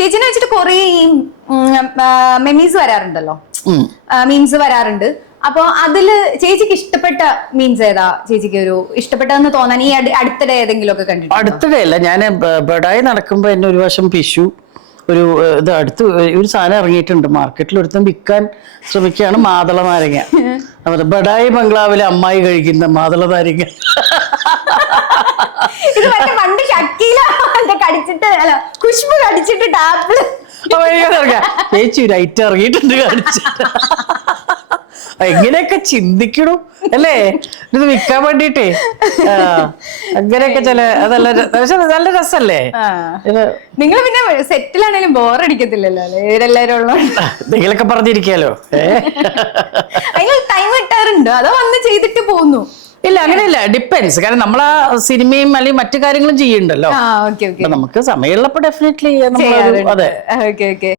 ചേച്ചിനെ വെച്ചിട്ട് കൊറേ മെമീസ് വരാറുണ്ടല്ലോ, മീംസ് വരാറുണ്ട്. അപ്പൊ അതില് ചേച്ചിക്ക് ഇഷ്ടപ്പെട്ട മീംസ് ഏതാ? ചേച്ചിക്ക് ഒരു ഇഷ്ടപ്പെട്ടതെന്ന് തോന്നാൻ ഈ അടുത്തിടെ ഏതെങ്കിലും ഒക്കെ കണ്ടിട്ട്? അടുത്തിടെ അല്ല, ഞാൻ ബഡായി നടക്കുമ്പോ എന്നെ ഒരു വശം പിശു ഒരു ഇത് അടുത്ത് ഒരു സാധനം ഇറങ്ങിയിട്ടുണ്ട് മാർക്കറ്റിൽ, ഒരുത്തം വിൽക്കാൻ ശ്രമിക്കുകയാണ്, മാതള നാരങ്ങ. ബഡായി ബംഗ്ലാവിലെ അമ്മായി കഴിക്കുന്ന മാതള നാരങ്ങ. ഇത് പണ്ട് ഷക്കീല കടിച്ചിട്ട് അല്ല ഖുശ്ബു കടിച്ചിട്ട് ടാപ്പില് ചേച്ചി ഒരു ഐറ്റം ഇറങ്ങിയിട്ടുണ്ട് കടിച്ചിട്ട്. എങ്ങനെയൊക്കെ ചിന്തിക്കണു അല്ലേ ഇത് വിൽക്കാൻ വേണ്ടിട്ടേ. അങ്ങനെയൊക്കെ ചില പക്ഷെ നല്ല രസല്ലേ. നിങ്ങൾ പിന്നെ സെറ്റിലാണേലും ബോറടിക്കത്തില്ലല്ലോ അല്ലേ, ഇവരെല്ലാരും ഉള്ളതുകൊണ്ട് നിങ്ങളൊക്കെ പറഞ്ഞിരിക്കാലോ. അതിന് ടൈം കിട്ടാറുണ്ടോ അതോ വന്ന് ചെയ്തിട്ട് പോകുന്നു? ഇല്ല, അങ്ങനെയല്ല, ഡിപ്പെൻസ്. കാരണം നമ്മളാ സിനിമയും അല്ലെങ്കിൽ മറ്റു കാര്യങ്ങളും ചെയ്യുന്നുണ്ടല്ലോ, നമുക്ക് സമയമുള്ളപ്പോ ഡെഫിനറ്റ്ലി ചെയ്യാം. അതെ. Okay okay.